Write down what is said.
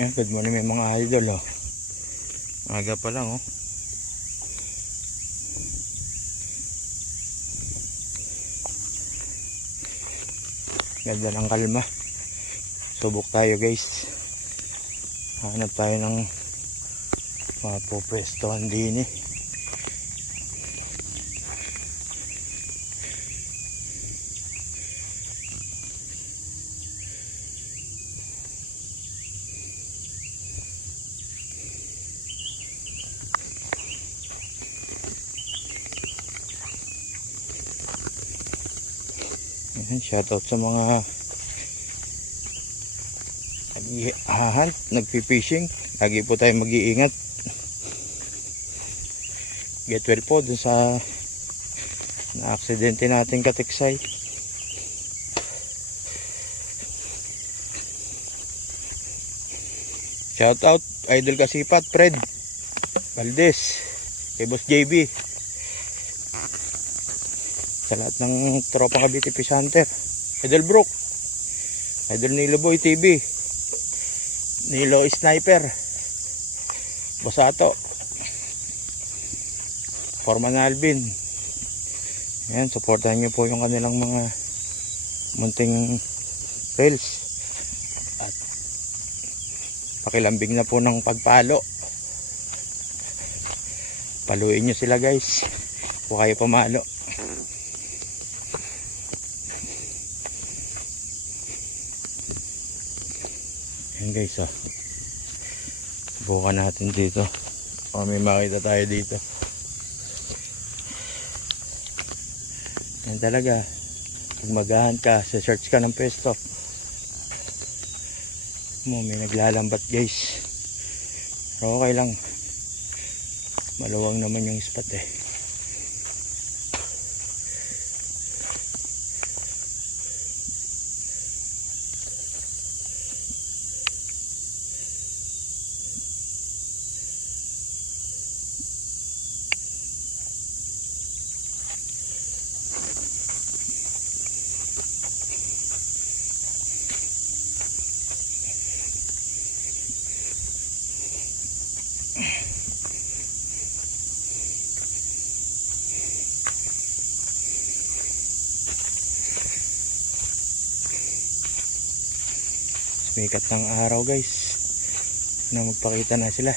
Ayan, good morning may mga idol oh. Aga pa lang oh. Ganda ng kalma. Subok tayo guys. Hanap tayo ng mapupwestohan din eh. Shoutout sa mga nag-hunt, nagpi-fishing. Lagi po tayo mag-iingat. Get well po dun sa na-aksidente natin katiksay. Shoutout Idol Kasipat, Fred Valdez, kay Boss JB, sa lahat ng tropang Cavite Fish Hunter, Idol Brook, Idol Nilo Boy TV, Nilo Sniper, Bosato, Foreman Alvin. Ayan, supportahan nyo po yung kanilang mga munting reels at pakilambing na po ng pagpalo. Paluin nyo sila guys kung kayo pamalo. Ayan guys oh. Bukan natin dito. O may makita tayo dito. Yan talaga. Pag magahan ka, search ka ng pwesto. May naglalambat guys. Pero okay lang. Maluwang naman yung spot eh. Sumikat ng araw guys na magpakita na sila.